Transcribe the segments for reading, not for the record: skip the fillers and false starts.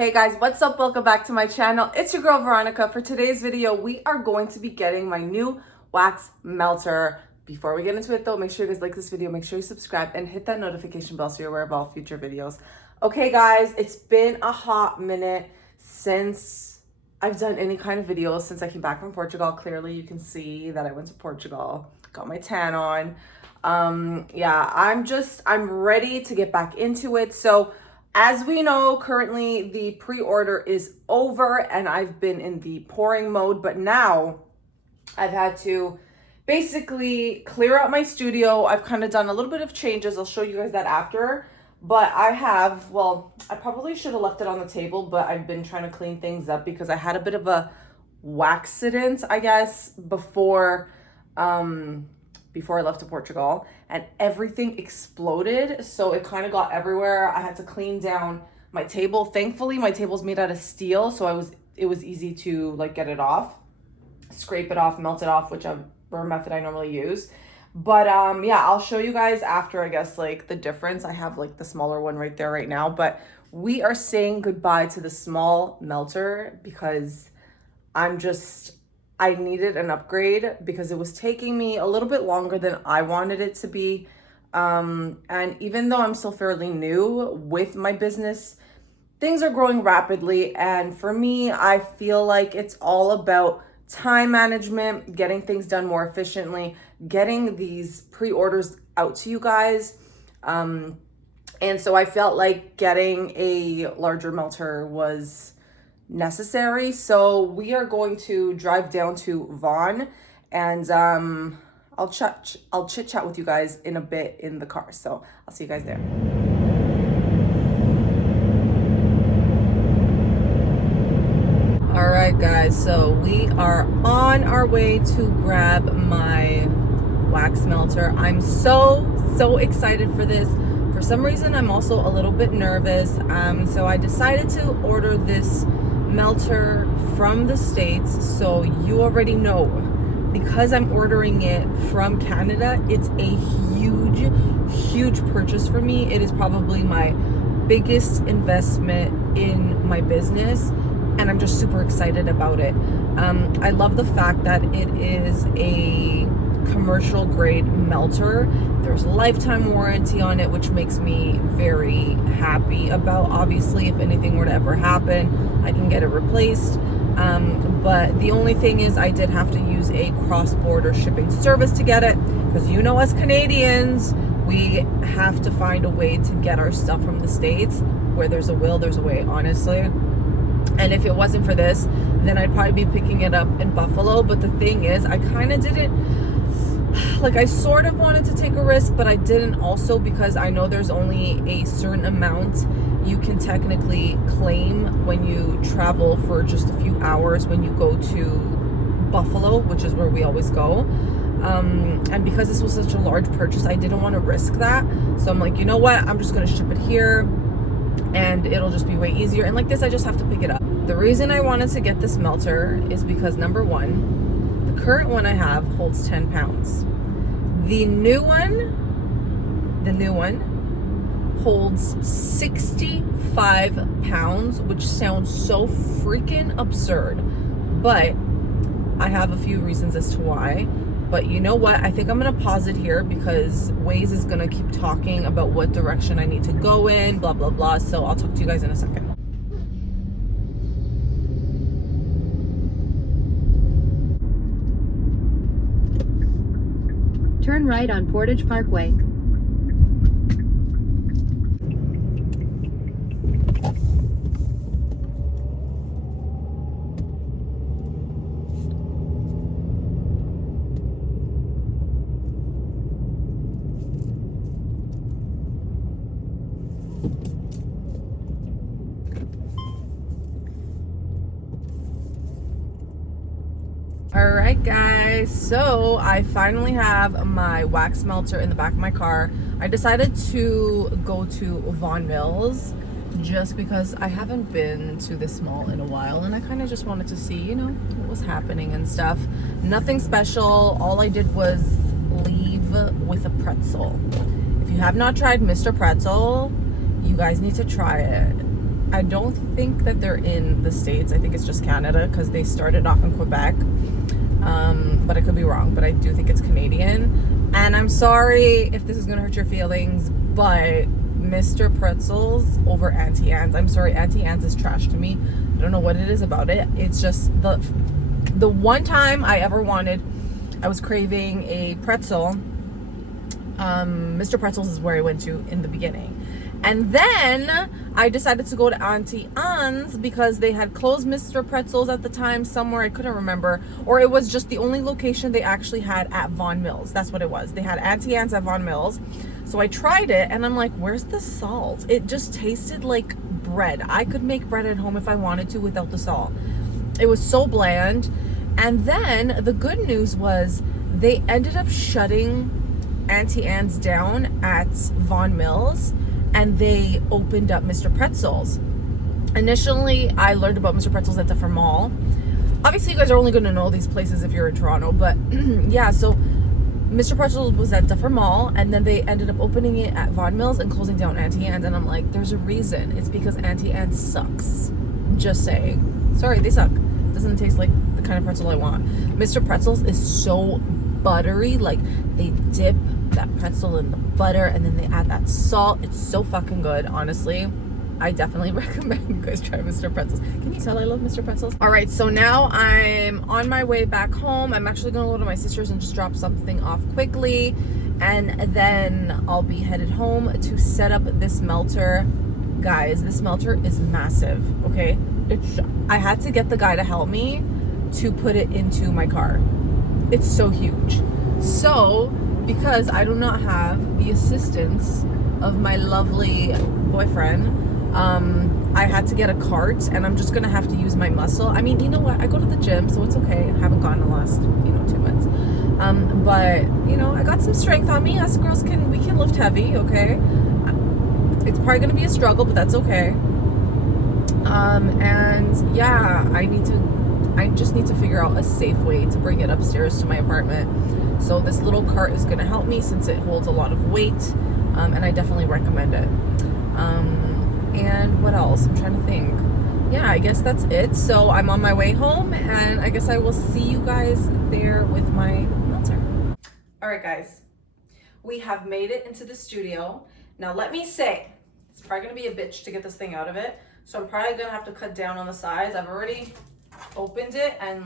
Hey guys, what's up? Welcome back to my channel. It's your girl Veronica. For today's video, we are going to be getting my new wax melter. Before we get into it though, make sure you guys like this video, make sure you subscribe and hit that notification bell so you're aware of all future videos. Okay guys, it's been a hot minute since I've done any kind of videos since I came back from Portugal. Clearly you can see that I went to Portugal, got my tan on. Yeah, I'm ready to get back into it. So as we know, currently the pre-order is over and I've been in the pouring mode, but now I've had to basically clear out my studio. I've kind of done a little bit of changes. I'll show you guys that after, but I probably should have left it on the table, but I've been trying to clean things up because I had a bit of a waxident, I guess, before I left to Portugal, and everything exploded. So it kind of got everywhere. I had to clean down my table. Thankfully, my table's made out of steel, so it was easy to like get it off, scrape it off, melt it off, whichever method I normally use. But yeah, I'll show you guys after, I guess, like the difference. I have like the smaller one right there right now, but we are saying goodbye to the small melter because I needed an upgrade because it was taking me a little bit longer than I wanted it to be. And even though I'm still fairly new with my business, things are growing rapidly. And for me, I feel like it's all about time management, getting things done more efficiently, getting these pre-orders out to you guys. And so I felt like getting a larger melter was necessary. So we are going to drive down to Vaughan and I'll chit chat with you guys in a bit in the car. So I'll see you guys there. All right guys, so we are on our way to grab my wax melter. I'm so excited for this. For some reason, I'm also a little bit nervous. So I decided to order this melter from the States. So you already know, because I'm ordering it from Canada, it's a huge purchase for me. It is probably my biggest investment in my business, and I'm just super excited about it. I love the fact that it is a commercial grade melter. There's lifetime warranty on it, which makes me very happy about. Obviously, if anything were to ever happen, I can get it replaced. But the only thing is I did have to use a cross-border shipping service to get it, because you know, us Canadians, we have to find a way to get our stuff from the States. Where there's a will, there's a way, honestly. And if it wasn't for this, then I'd probably be picking it up in Buffalo. But the thing is, I kind of didn't, like, I sort of wanted to take a risk, but I didn't also, because I know there's only a certain amount you can technically claim when you travel for just a few hours when you go to Buffalo, which is where we always go. And because this was such a large purchase, I didn't want to risk that. So I'm like, you know what? I'm just going to ship it here and it'll just be way easier. And like this, I just have to pick it up. The reason I wanted to get this melter is because, number one, the current one I have holds 10 pounds. The new one holds 65 pounds, which sounds so freaking absurd. But I have a few reasons as to why. But you know what? I think I'm going to pause it here because Waze is going to keep talking about what direction I need to go in, blah, blah, blah. So I'll talk to you guys in a second. Turn right on Portage Parkway. All right guys, so I finally have my wax melter in the back of my car. I decided to go to Vaughan Mills just because I haven't been to this mall in a while, and I kind of just wanted to see, you know, what was happening and stuff. Nothing special. All I did was leave with a pretzel. If you have not tried Mr. Pretzel, you guys need to try it. I don't think that they're in the States. I think it's just Canada because they started off in Quebec. But I could be wrong, but I do think it's Canadian. And I'm sorry if this is gonna hurt your feelings, but Mr. Pretzels over Auntie Anne's. I'm sorry, Auntie Anne's is trash to me. I don't know what it is about it. It's just the one time I ever wanted, I was craving a pretzel. Mr. Pretzels is where I went to in the beginning. And then I decided to go to Auntie Anne's because they had closed Mr. Pretzels at the time somewhere. I couldn't remember. Or it was just the only location they actually had at Vaughan Mills. That's what it was. They had Auntie Anne's at Vaughan Mills. So I tried it and I'm like, where's the salt? It just tasted like bread. I could make bread at home if I wanted to without the salt. It was so bland. And then the good news was they ended up shutting Auntie Anne's down at Vaughan Mills. And they opened up Mr. Pretzels. Initially, I learned about Mr. Pretzels at Dufferin Mall. Obviously, you guys are only going to know these places if you're in Toronto, but yeah, so Mr. Pretzels was at Dufferin Mall, and then they ended up opening it at Vaughan Mills and closing down Auntie Anne's, and I'm like, there's a reason. It's because Auntie Anne's sucks. Just saying. Sorry, they suck. Doesn't taste like the kind of pretzel I want. Mr. Pretzels is so buttery, like they dip that pretzel in the butter and then they add that salt. It's so fucking good, honestly. I definitely recommend you guys try Mr. Pretzels. Can you tell I love Mr. Pretzels? All right, so now I'm on my way back home. I'm actually gonna go to my sister's and just drop something off quickly, and then I'll be headed home to set up this melter. Guys, this melter is massive, okay? I had to get the guy to help me to put it into my car. It's so huge. So, because I do not have the assistance of my lovely boyfriend, I had to get a cart, and I'm just gonna have to use my muscle. I mean, you know what? I go to the gym, so it's okay. I haven't gone in the last, 2 months. But I got some strength on me. Us girls we can lift heavy, okay? It's probably gonna be a struggle, but that's okay. And yeah, I just need to figure out a safe way to bring it upstairs to my apartment. So this little cart is gonna help me since it holds a lot of weight, and I definitely recommend it. And what else? I'm trying to think. Yeah, I guess that's it. So I'm on my way home, and I guess I will see you guys there with my melter. All right, guys, we have made it into the studio. Now let me say, it's probably gonna be a bitch to get this thing out of it. So I'm probably gonna have to cut down on the sides. I've already opened it and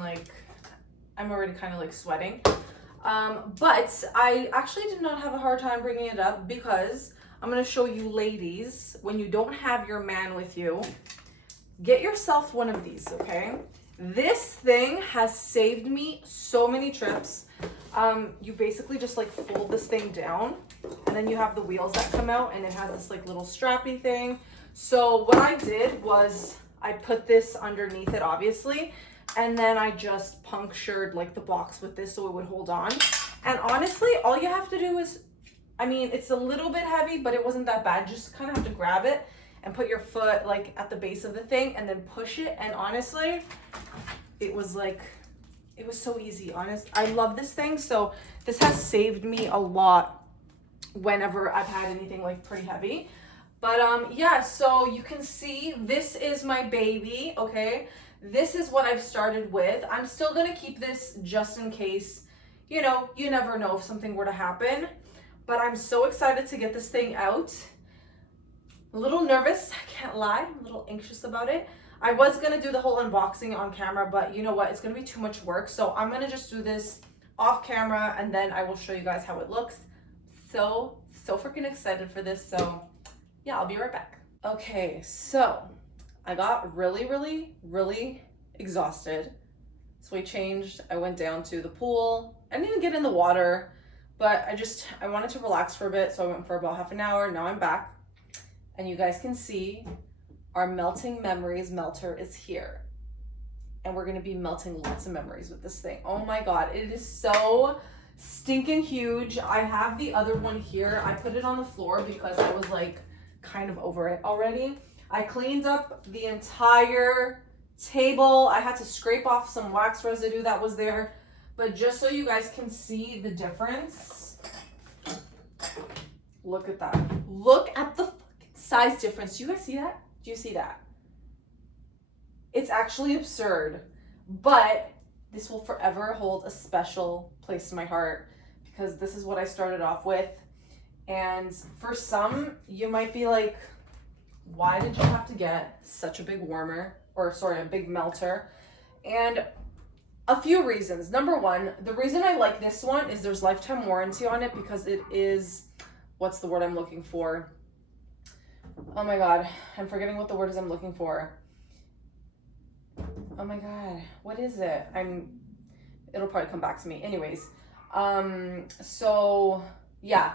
I'm already kind of sweating. But I actually did not have a hard time bringing it up because I'm gonna show you ladies, when you don't have your man with you, get yourself one of these, okay? This thing has saved me so many trips. You basically just fold this thing down, and then you have the wheels that come out, and it has this little strappy thing. So what I did was I put this underneath it, obviously, and then I just punctured the box with this so it would hold on. And honestly, all you have to do is, it's a little bit heavy, but it wasn't that bad. Just kind of have to grab it and put your foot at the base of the thing and then push it. And honestly, it was so easy. I love this thing. So this has saved me a lot whenever I've had anything pretty heavy. But yeah, so you can see this is my baby, okay? This is what I've started with. I'm still gonna keep this just in case, you never know if something were to happen. But I'm so excited to get this thing out. A little nervous, I can't lie. I'm a little anxious about it. I was gonna do the whole unboxing on camera, but you know what? It's gonna be too much work. So I'm gonna just do this off camera, and then I will show you guys how it looks. So freaking excited for this. So yeah, I'll be right back. Okay, so I got really, really, really exhausted. So I changed, I went down to the pool. I didn't even get in the water, but I wanted to relax for a bit. So I went for about half an hour. Now I'm back, and you guys can see our Melting Memories melter is here. And we're gonna be melting lots of memories with this thing. Oh my God, it is so stinking huge. I have the other one here. I put it on the floor because I was kind of over it already. I cleaned up the entire table. I had to scrape off some wax residue that was there, but just so you guys can see the difference, look at that. Look at the size difference. Do you guys see that? Do you see that? It's actually absurd, but this will forever hold a special place in my heart because this is what I started off with. And for some, you might be like, why did you have to get such a big warmer, or sorry, a big melter? And a few reasons. Number one, the reason I like this one is there's lifetime warranty on it because it is, what's the word I'm looking for? Oh my God, I'm forgetting what the word is I'm looking for. Oh my God, what is it? It'll probably come back to me. Anyways, so yeah,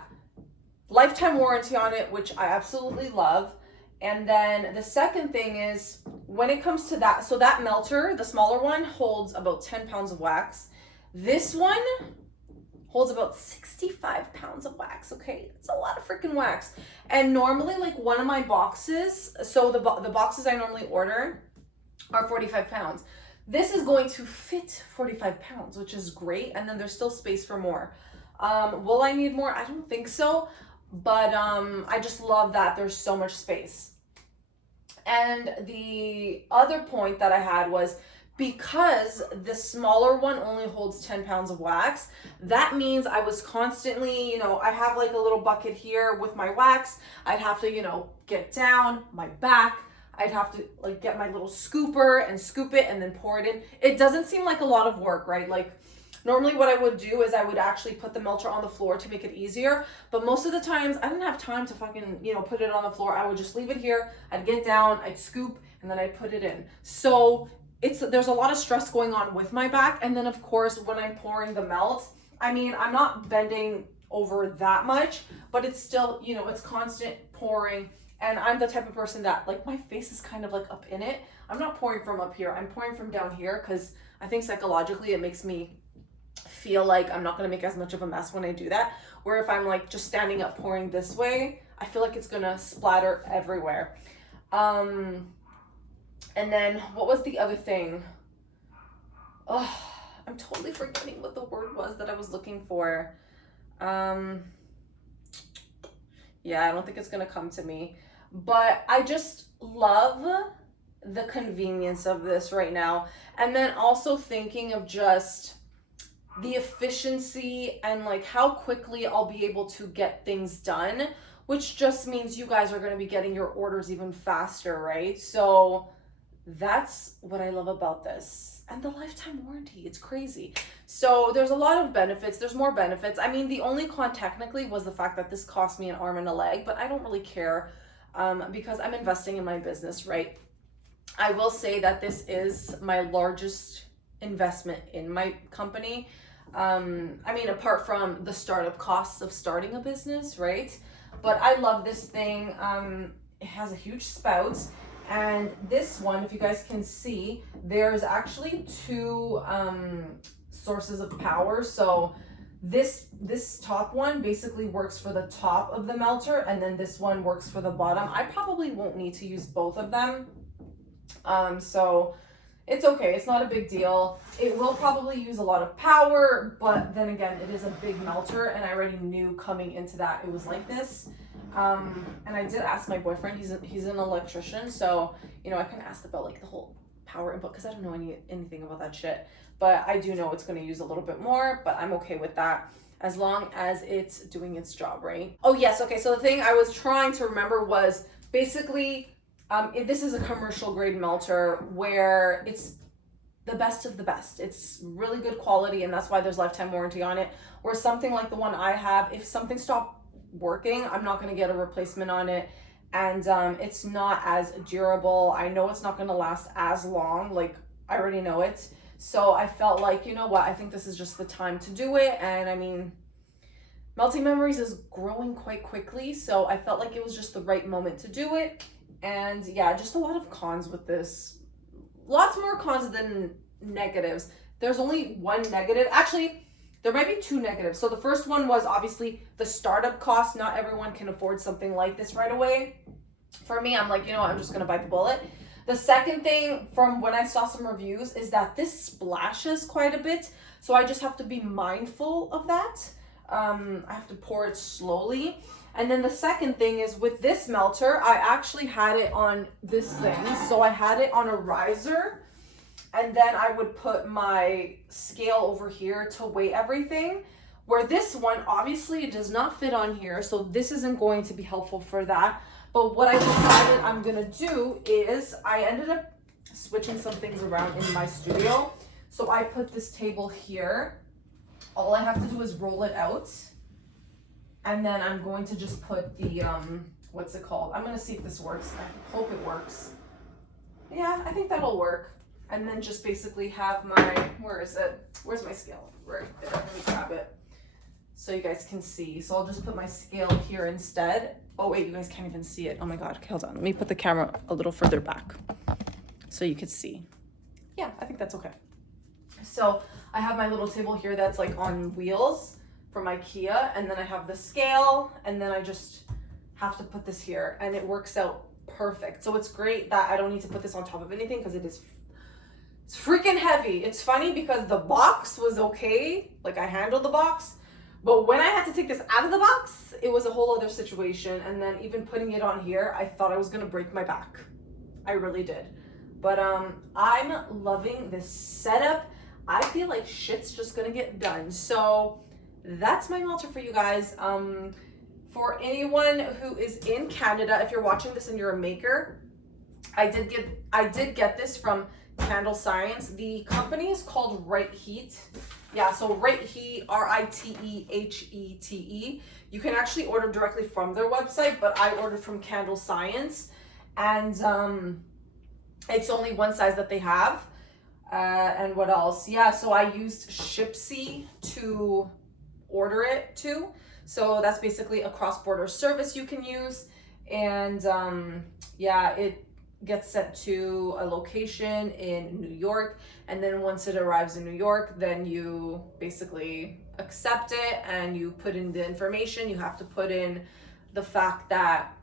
lifetime warranty on it, which I absolutely love. And then the second thing is when it comes to that, so that melter, the smaller one, holds about 10 pounds of wax. This one holds about 65 pounds of wax, okay? It's a lot of freaking wax. And normally, like one of my boxes, so the boxes I normally order are 45 pounds. This is going to fit 45 pounds, which is great. And then there's still space for more. Will I need more? I don't think so. But I just love that there's so much space. And the other point that I had was because the smaller one only holds 10 pounds of wax, that means I was constantly, I have like a little bucket here with my wax. I'd have to, get down my back. I'd have to like get my little scooper and scoop it and then pour it in. It doesn't seem like a lot of work, right? Like normally what I would do is I would actually put the melter on the floor to make it easier. But most of the times I didn't have time to fucking, put it on the floor. I would just leave it here. I'd get down, I'd scoop, and then I'd put it in. So there's a lot of stress going on with my back. And then of course, when I'm pouring the melt, I'm not bending over that much, but it's still, it's constant pouring. And I'm the type of person that like my face is kind of like up in it. I'm not pouring from up here. I'm pouring from down here because I think psychologically it makes me feel like I'm not going to make as much of a mess when I do that. Where if I'm like just standing up pouring this way, I feel like it's going to splatter everywhere. And then what was the other thing? Oh, I'm totally forgetting what the word was that I was looking for. Yeah, I don't think it's going to come to me. But I just love the convenience of this right now. And then also thinking of just the efficiency and like how quickly I'll be able to get things done, which just means you guys are going to be getting your orders even faster, right? So that's what I love about this. And the lifetime warranty, it's crazy. So there's a lot of benefits. There's more benefits. The only con technically was the fact that this cost me an arm and a leg, but I don't really care because I'm investing in my business, right? I will say that this is my largest investment in my company. Apart from the startup costs of starting a business, right? But I love this thing. It has a huge spout. And this one, if you guys can see, there's actually two sources of power. So this top one basically works for the top of the melter, and then this one works for the bottom. I probably won't need to use both of them. So it's okay. It's not a big deal. It will probably use a lot of power, but then again, it is a big melter, and I already knew coming into that it was like this. And I did ask my boyfriend, he's an electrician, so I can ask about like the whole power input because I don't know anything about that shit, but I do know it's going to use a little bit more, but I'm okay with that as long as it's doing its job, right? Oh yes, okay, so the thing I was trying to remember was basically this is a commercial grade melter where it's the best of the best. It's really good quality, and that's why there's lifetime warranty on it. Where something like the one I have, if something stopped working, I'm not going to get a replacement on it, and it's not as durable. I know it's not going to last as long, like I already know it. So I felt like, you know what, I think this is just the time to do it. And Melting Memories is growing quite quickly, so I felt like it was just the right moment to do it. And yeah, just a lot of cons with this. Lots more cons than negatives. There's only one negative. Actually, there might be two negatives. So the first one was obviously the startup cost. Not everyone can afford something like this right away. For me, I'm like, I'm just going to bite the bullet. The second thing from when I saw some reviews is that this splashes quite a bit. So I just have to be mindful of that. I have to pour it slowly. And then the second thing is with this melter, I actually had it on this thing. So I had it on a riser, and then I would put my scale over here to weigh everything. Where this one, obviously it does not fit on here, so this isn't going to be helpful for that. But what I decided I'm gonna do is I ended up switching some things around in my studio. So I put this table here. All I have to do is roll it out. And then I'm going to just put the, what's it called? I'm gonna see if this works. I hope it works. Yeah, I think that'll work. And then just basically have my, where is it? Where's my scale? Right there, let me grab it. So you guys can see. So I'll just put my scale here instead. Oh wait, you guys can't even see it. Oh my God, okay, hold on. Let me put the camera a little further back so you could see. Yeah, I think that's okay. So I have my little table here that's like on wheels from IKEA, and then I have the scale, and then I just have to put this here, and it works out perfect. So it's great that I don't need to put this on top of anything because it's freaking heavy. It's funny because the box was okay, like I handled the box, but when I had to take this out of the box, it was a whole other situation. And then even putting it on here, I thought I was gonna break my back. I really did. But I'm loving this setup. I feel like shit's just gonna get done. So that's my melter for you guys. For anyone who is in Canada, if you're watching this and you're a maker, I did get this from Candle Science. The company is called Right Heat. Yeah, so Right Heat, RITEHETE. You can actually order directly from their website, but I ordered from Candle Science, and it's only one size that they have. And what else? Yeah, so I used Shipsy to order it too. So that's basically a cross-border service you can use. And yeah, it gets sent to a location in New York. And then once it arrives in New York, then you basically accept it and you put in the information. You have to put in the fact that,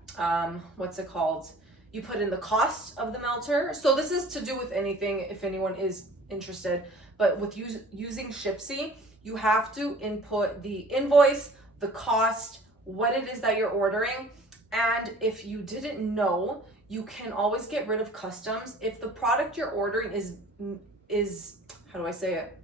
what's it called? You put in the cost of the melter. So this is to do with anything if anyone is interested. But with using Shipsy, you have to input the invoice, the cost, what it is that you're ordering. And if you didn't know, you can always get rid of customs. If the product you're ordering is how do I say it?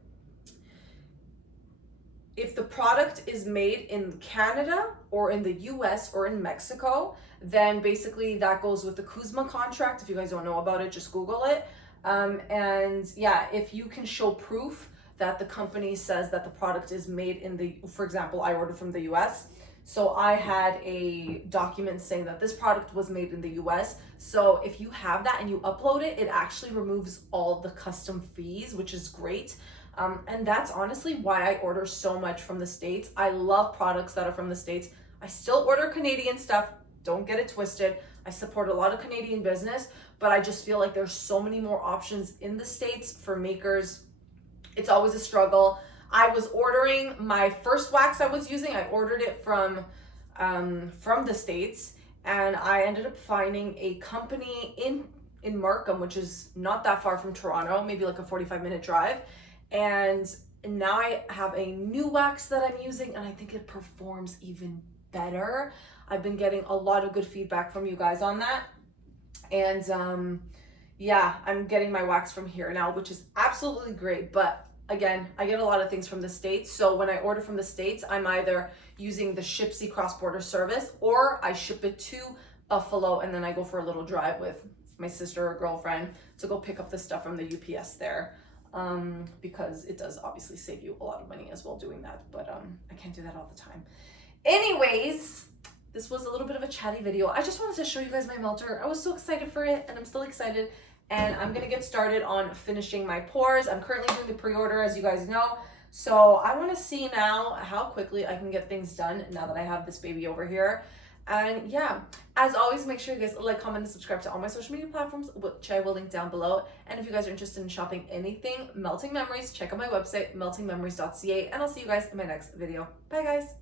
If the product is made in Canada or in the US or in Mexico, then basically that goes with the Kuzma contract. If you guys don't know about it, just Google it. And yeah, if you can show proof that the company says that the product is made in the, for example, I ordered from the US. So I had a document saying that this product was made in the US. So if you have that and you upload it, it actually removes all the custom fees, which is great. And that's honestly why I order so much from the States. I love products that are from the States. I still order Canadian stuff. Don't get it twisted. I support a lot of Canadian business, but I just feel like there's so many more options in the States for makers. It's always a struggle. I was ordering my first wax I was using. I ordered it from the States, and I ended up finding a company in Markham, which is not that far from Toronto, maybe like a 45-minute drive. And now I have a new wax that I'm using, and I think it performs even better. I've been getting a lot of good feedback from you guys on that. And yeah, I'm getting my wax from here now, which is absolutely great. But again, I get a lot of things from the States. So when I order from the States, I'm either using the Shipsy cross-border service, or I ship it to Buffalo, and then I go for a little drive with my sister or girlfriend to go pick up the stuff from the UPS there. Because it does obviously save you a lot of money as well doing that, but I can't do that all the time. Anyways, this was a little bit of a chatty video. I just wanted to show you guys my melter. I was so excited for it, and I'm still excited. And I'm gonna get started on finishing my pours. I'm currently doing the pre-order, as you guys know. So I wanna see now how quickly I can get things done now that I have this baby over here. And yeah, as always, make sure you guys like, comment, and subscribe to all my social media platforms, which I will link down below. And if you guys are interested in shopping anything Melting Memories, check out my website, meltingmemories.ca, and I'll see you guys in my next video. Bye guys.